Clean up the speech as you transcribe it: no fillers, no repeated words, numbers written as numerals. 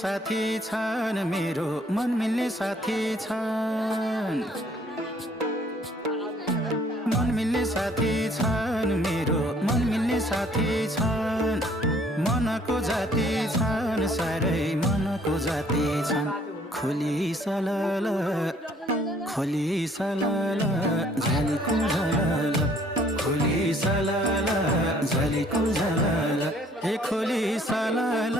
साथी छन् मेरो मन मिल्ने साथी छन् मन मिल्ने साथी छन् मेरो मन मिल्ने साथी छन् मनको जाति छन् साह्रै मनको जाति छन् खोली सलल झलीको झलल खोली सलल झलीको झलल ए खोली सलल